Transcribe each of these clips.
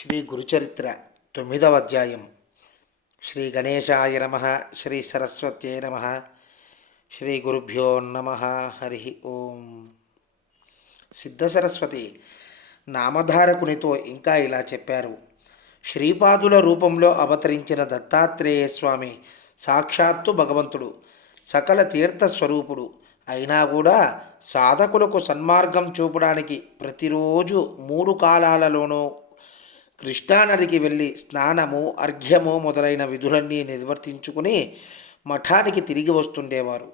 శ్రీ గురుచరిత్ర తొమ్మిదవ అధ్యాయం. శ్రీ గణేశాయ నమ శ్రీ సరస్వత్యై నమ శ్రీ గురుభ్యో నమ హరి ఓం. సిద్ధ సరస్వతి నామధారకునితో ఇంకా ఇలా చెప్పారు. శ్రీపాదుల రూపంలో అవతరించిన దత్తాత్రేయ స్వామి సాక్షాత్తు భగవంతుడు సకల తీర్థ స్వరూపుడు. అయినా కూడా సాధకులకు సన్మార్గం చూపడానికి ప్రతిరోజు మూడు కాలాలలోనూ కృష్ణానదికి వెళ్ళి స్నానము అర్ఘ్యము మొదలైన విధులన్నీ నిర్వర్తించుకుని మఠానికి తిరిగి వస్తుండేవారు.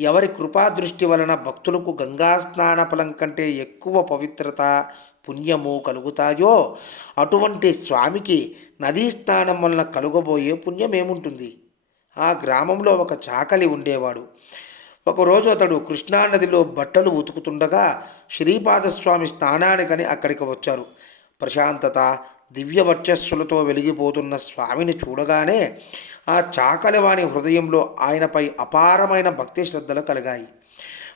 ఎవరి కృపాదృష్టి వలన భక్తులకు గంగా స్నాన ఫలం కంటే ఎక్కువ పవిత్రత పుణ్యము కలుగుతాయో అటువంటి స్వామికి నదీ స్నానం వలన కలుగబోయే పుణ్యం ఏముంటుంది ఆ గ్రామంలో ఒక చాకలి ఉండేవాడు. ఒకరోజు అతడు కృష్ణానదిలో బట్టలు ఉతుకుతుండగా శ్రీపాదస్వామి స్నానానికని అక్కడికి వచ్చారు. ప్రశాంతత దివ్య వర్చస్సులతో వెలిగిపోతున్న స్వామిని చూడగానే ఆ చాకలివాణి హృదయంలో ఆయనపై అపారమైన భక్తి శ్రద్ధలు కలిగాయి.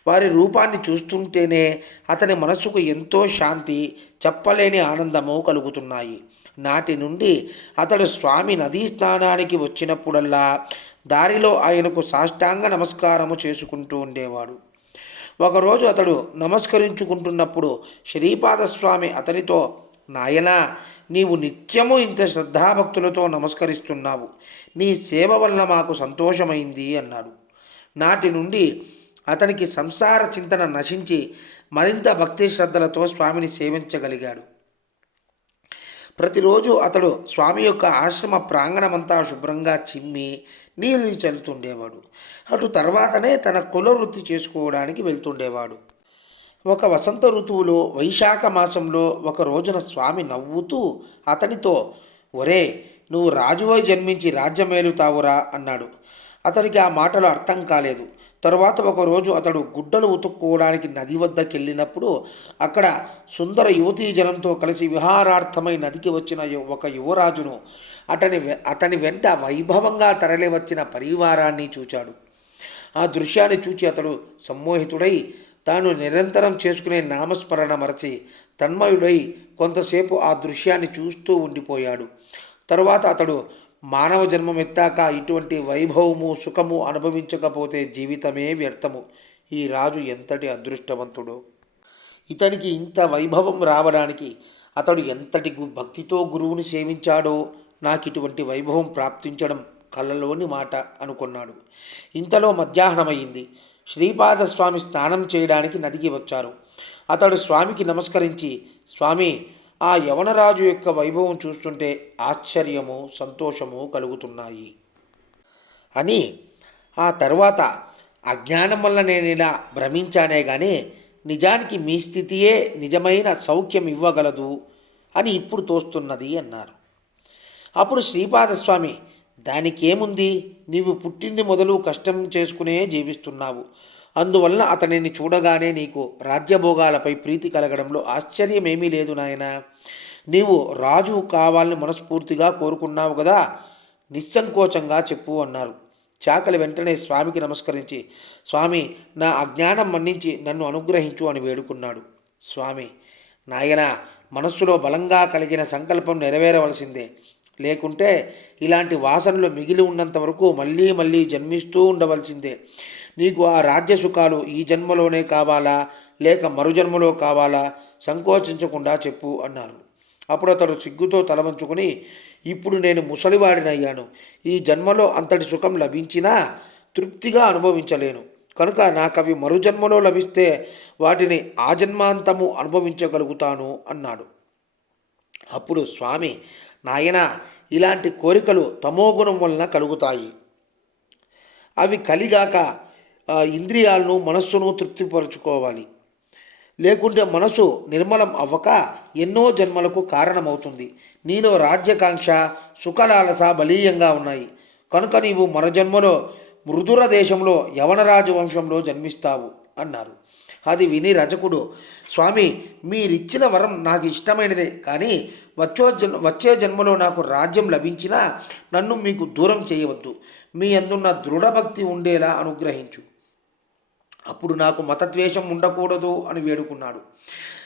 వారి రూపాన్ని చూస్తుంటేనే అతని మనసుకు ఎంతో శాంతి చెప్పలేని ఆనందము కలుగుతున్నాయి. నాటి నుండి అతడు స్వామి నదీ స్నానానికి వచ్చినప్పుడల్లా దారిలో ఆయనకు సాష్టాంగ నమస్కారము చేసుకుంటూ ఉండేవాడు. ఒకరోజు అతడు నమస్కరించుకుంటున్నప్పుడు శ్రీపాదస్వామి అతనితో నాయనా నీవు నిత్యము ఇంత శ్రద్ధాభక్తులతో నమస్కరిస్తున్నావు. నీ సేవ వలన మాకు సంతోషమైంది అన్నాడు. నాటి నుండి అతనికి సంసార చింతన నశించి మరింత భక్తి శ్రద్ధలతో స్వామిని సేవించగలిగాడు. ప్రతిరోజు అతడు స్వామి యొక్క ఆశ్రమ ప్రాంగణమంతా శుభ్రంగా చిమ్మి నీళ్ళు చల్లుతుండేవాడు. అటు తర్వాతనే తన కుల వృత్తి చేసుకోవడానికి వెళ్తుండేవాడు. ఒక వసంత ఋతువులో వైశాఖ మాసంలో ఒక రోజున స్వామి నవ్వుతూ అతనితో ఒరే నువ్వు రాజువై జన్మించి రాజ్యమేలుతావురా అన్నాడు. అతనికి ఆ మాటలు అర్థం కాలేదు. తరువాత ఒకరోజు అతడు గుడ్డలు ఉతుక్కోవడానికి నది వద్దకు వెళ్ళినప్పుడు అక్కడ సుందర యువతీ జనంతో కలిసి విహారార్థమై నదికి వచ్చిన ఒక యువరాజును అతని అతని వెంట వైభవంగా తరలి వచ్చిన పరివారాన్ని చూచాడు. ఆ దృశ్యాన్ని చూచి అతడు సమ్మోహితుడై తాను నిరంతరం చేసుకునే నామస్మరణ మరచి తన్మయుడై కొంతసేపు ఆ దృశ్యాన్ని చూస్తూ ఉండిపోయాడు. తరువాత అతడు మానవ జన్మం ఎత్తాక ఇటువంటి వైభవము సుఖము అనుభవించకపోతే జీవితమే వ్యర్థము. ఈ రాజు ఎంతటి అదృష్టవంతుడో. ఇతనికి ఇంత వైభవం రావడానికి అతడు ఎంతటి గు- భక్తితో గురువుని సేవించాడో నాకు ఇటువంటి వైభవం ప్రాప్తించడం కళ్ళలోని మాట అనుకున్నాడు. ఇంతలో మధ్యాహ్నమైంది శ్రీపాదస్వామి స్నానం చేయడానికి నదికి వచ్చారు. అతడు స్వామికి నమస్కరించి స్వామి ఆ యవనరాజు యొక్క వైభవం చూస్తుంటే ఆశ్చర్యము సంతోషము కలుగుతున్నాయి. అని ఆ తర్వాత అజ్ఞానం వల్ల నేను ఇలా భ్రమించానే కానీ నిజానికి మీ స్థితియే నిజమైన సౌఖ్యం ఇవ్వగలదు అని ఇప్పుడు తోస్తున్నది అన్నారు. అప్పుడు శ్రీపాదస్వామి దానికేముంది? నీవు పుట్టింది మొదలు కష్టం చేసుకునే జీవిస్తున్నావు. అందువలన అతనిని చూడగానే నీకు రాజ్యభోగాలపై ప్రీతి కలగడంలో ఆశ్చర్యమేమీ లేదు నాయన. నీవు రాజు కావాలని మనస్ఫూర్తిగా కోరుకున్నావు కదా నిస్సంకోచంగా చెప్పు అన్నారు. చాకలి వెంటనే స్వామికి నమస్కరించి స్వామి నా అజ్ఞానం మన్నించి నన్ను అనుగ్రహించు అని వేడుకున్నాడు. స్వామి నాయన మనస్సులో బలంగా కలిగిన సంకల్పం నెరవేరవలసిందే. లేకుంటే ఇలాంటి వాసనలు మిగిలి ఉన్నంత వరకు మళ్ళీ మళ్ళీ జన్మిస్తూ ఉండవలసిందే. నీకు ఆ రాజ్య సుఖాలు ఈ జన్మలోనే కావాలా? లేక మరుజన్మలో కావాలా? సంకోచించకుండా చెప్పు అన్నారు. అప్పుడు అతడు సిగ్గుతో తలవంచుకుని ఇప్పుడు నేను ముసలివాడినయ్యాను. ఈ జన్మలో అంతటి సుఖం లభించినా తృప్తిగా అనుభవించలేను. కనుక నాకు అవి మరు జన్మలో లభిస్తే వాటిని ఆ జన్మాంతము అనుభవించగలుగుతాను అన్నాడు. అప్పుడు స్వామి నాయన ఇలాంటి కోరికలు తమోగుణం వలన కలుగుతాయి. అవి కలిగాక ఇంద్రియాలను మనస్సును తృప్తిపరచుకోవాలి. లేకుంటే మనసు నిర్మలం అవ్వక ఎన్నో జన్మలకు కారణమవుతుంది. నీలో రాజ్యకాంక్ష సుఖలాలస బలీయంగా ఉన్నాయి. కనుక నీవు మరజన్మలో మృదుర దేశంలో యవనరాజు వంశంలో జన్మిస్తావు అన్నారు. అది విని రజకుడు స్వామి మీరిచ్చిన వరం నాకు ఇష్టమైనదే కానీ వచ్చో జన్ వచ్చే జన్మలో నాకు రాజ్యం లభించినా నన్ను మీకు దూరం చేయవద్దు. మీ అందున్న దృఢభక్తి ఉండేలా అనుగ్రహించు. అప్పుడు నాకు మతద్వేషం ఉండకూడదు అని వేడుకున్నాడు.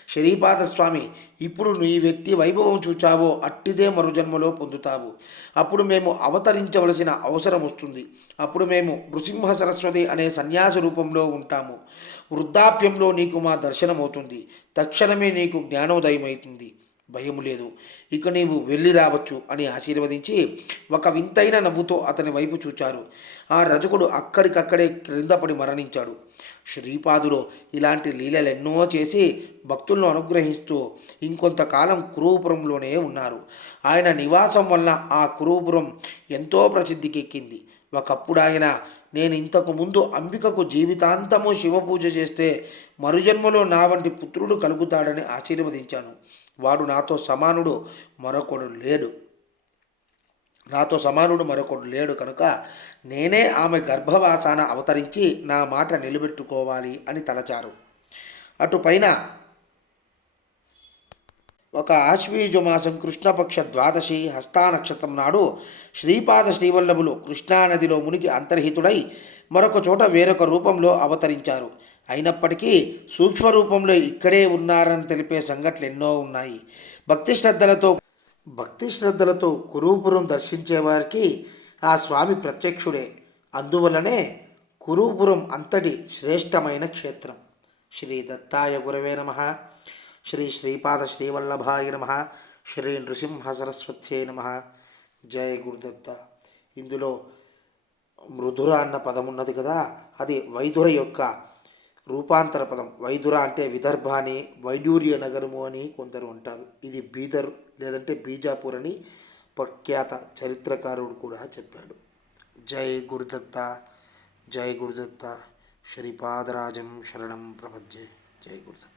శరీపాద స్వామి ఇప్పుడు నీ వ్యక్తి వైభవం చూచావో అట్టిదే మరు జన్మలో పొందుతావు. అప్పుడు మేము అవతరించవలసిన అవసరం వస్తుంది. అప్పుడు మేము నృసింహ సరస్వతి అనే సన్యాస రూపంలో ఉంటాము. వృద్ధాప్యంలో నీకు మా దర్శనమవుతుంది. తక్షణమే నీకు జ్ఞానోదయం అవుతుంది భయం లేదు. ఇక నీవు వెళ్ళి రావచ్చు అని ఆశీర్వదించి ఒక వింతైన నవ్వుతో అతని వైపు చూచారు. ఆ రజకుడు అక్కడికక్కడే క్రిందపడి మరణించాడు. శ్రీపాదులో ఇలాంటి లీలలెన్నో చేసి భక్తులను అనుగ్రహిస్తూ ఇంకొంతకాలం కురూపురంలోనే ఉన్నారు. ఆయన నివాసం వల్ల ఆ కురూపురం ఎంతో ప్రసిద్ధికెక్కింది. ఒకప్పుడు ఆయన నేను ఇంతకు ముందు అంబికకు జీవితాంతము శివపూజ చేస్తే మరుజన్మలో నా వంటి పుత్రుడు కలుగుతాడని ఆశీర్వదించాను. వాడు నాతో సమానుడు మరొకడు లేడు. నాతో సమానుడు మరొకడు లేడు కనుక నేనే ఆమె గర్భవాసాన అవతరించి నా మాట నిలబెట్టుకోవాలి అని తలచారు. అటు పైన ఒక ఆశ్వీజుమాసం కృష్ణపక్ష ద్వాదశి హస్తా నక్షత్రం నాడు శ్రీపాద శ్రీవల్లభులు కృష్ణానదిలో మునిగి అంతర్హితుడై మరొక చోట వేరొక రూపంలో అవతరించారు. అయినప్పటికీ సూక్ష్మ రూపంలో ఇక్కడే ఉన్నారని తెలిపే సంఘటనలు ఎన్నో ఉన్నాయి. భక్తి శ్రద్ధలతో భక్తి శ్రద్ధలతో కురుపురం దర్శించే వారికి ఆ స్వామి ప్రత్యక్షుడే. అందువలనే కురుపురం అంతటి శ్రేష్టమైన క్షేత్రం. శ్రీ దత్తాయ గురవే నమ. శ్రీ శ్రీపాద శ్రీవల్లభాయ నమ. శ్రీ నృసింహ సరస్వత్యై నమ. జయ గురుదత్త. ఇందులో మృదుర అన్న పదం ఉన్నది కదా అది వైదుర యొక్క రూపాంతర పదం. వైదుర అంటే విదర్భ అని వైడూర్య నగరము అని కొందరు అంటారు. ఇది బీదర్ లేదంటే బీజాపూర్ అని ప్రఖ్యాత చరిత్రకారుడు కూడా చెప్పాడు. జై గురుదత్త జై గురుదత్త. శ్రీపాదరాజం శరణం ప్రపంచే. జై గురుదత్త.